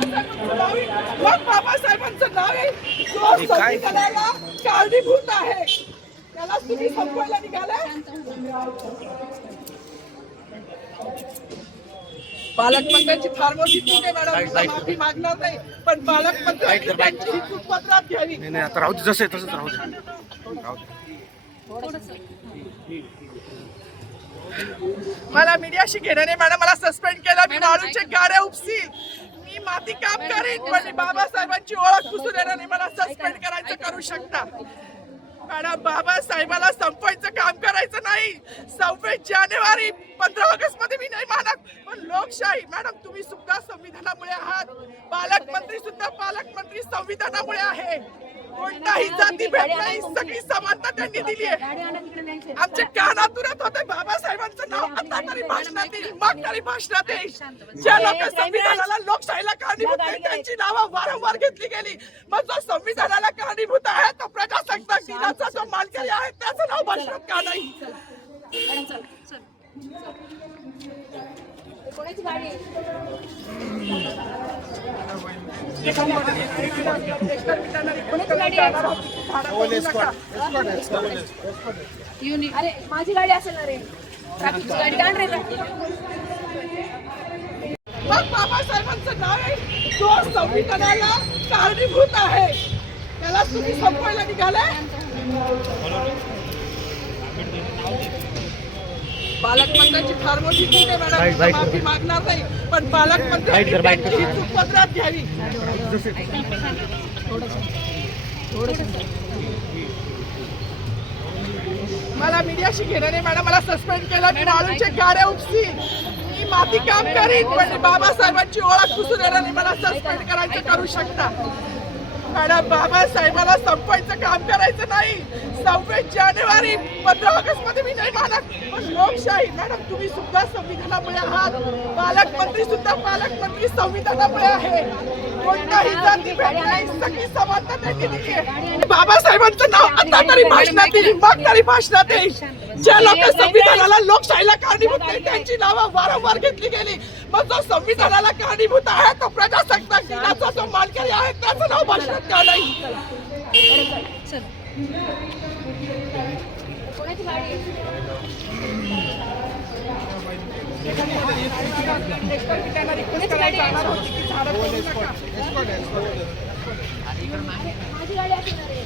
मग बाबासाहेबांचं नाव आहे जो संविधानाला कारणीभूत आहे त्याला तुम्ही संपवायला निघालाय. पालकमंत्र्यांची फार मोठी चूक आहे मॅडम, माफी मागणार नाही, पण पालकमंत्र्यांनी त्यांची ही चूक पत्रात घ्यावी. नाही आता राहू दे, जसं तसंच राहू दे. मला मीडियाशी घेणं नाही मॅडम, मला सस्पेंड केलं. मी वाळूचे गाड्या उपसील, मी माती काम करीन, पण बाबासाहेबांची ओळख पुसू देणार नाही. मला सस्पेंड करायचं करू शकता मॅडम. बाबासाहेबाला संपवायचं काम करायचं नाही. 26 जानेवारी 15 ऑगस्ट मध्ये मी नाही मानत, पण लोकशाही मॅडम तुम्ही सुद्धा संविधानामुळे आहात. पालकमंत्री सुद्धा पालकमंत्री संविधानामुळे आहे. कोणताही जाती भेट नाही, सगळी समानता त्यांनी दिली आहे. आमचे कानातुरत होते बाबासाहेबांचं नाव आता तरी भाषणात येईल, मग तरी भाषणात येईल. ज्या लोक संविधानाला लोकशाहीला कारणीभूत आहे त्यांची नावं वारंवार घेतली गेली. मग जो संविधानाला कारणीभूत आहे तो प्रजासत्ताक दिनाचा जो मानकरी आहे त्याचं नाव भाषणात का नाही? कोणाची गाडी अरे माझी गाडी असेल ना रे, ट्रॅफिकची गाडी काढ रे. मग बाबासाहेबांचं नाव आहे जो संविधानाला कारणीभूत आहे त्याला तुम्ही संपवायला निघालाय. पालकमंत्र्यांची फार मोठी चूक आहे मॅडम, माफी मागणार नाही, पण पालकमंत्र्यांनी त्यांची ही चूक पत्रात घ्यावी. मला मीडियाशी घेणं नाही मॅडम, मला सस्पेंड केलं. मी वाळूचे गाड्या उपसील, मी माती काम करीन, पण बाबासाहेबांची ओळख पुसू देणार नाही. मला सस्पेंड करायचं करू शकता मॅडम. बाबासाहेबाला संपवायचं काम करायचं नाही. 26 जानेवारी 15 ऑगस्ट मध्ये मी नाही मानत, पण लोकशाही मॅडम तुम्ही सुद्धा संविधानामुळे आहात. पालकमंत्री सुद्धा पालकमंत्री संविधानामुळे आहे. कोणताही जाती भेट नाही, सगळी समानता त्यांनी दिली आहे. बाबासाहेबांचं नाव आता तरी भाषणात येईल, मग तरी भाषणात येईल. ज्या लोक संविधानाला लोकशाहीला कारणीभूत आहे त्यांची नावं वारंवार घेतली गेली. मग जो संविधानाला कारणीभूत आहे तो प्रजासत्ताक दिनाचा जो मानकरी आहे त्याचं नाव भाषणात का नाही? कोणाची गाडी माझी गाडी असेल ना रे.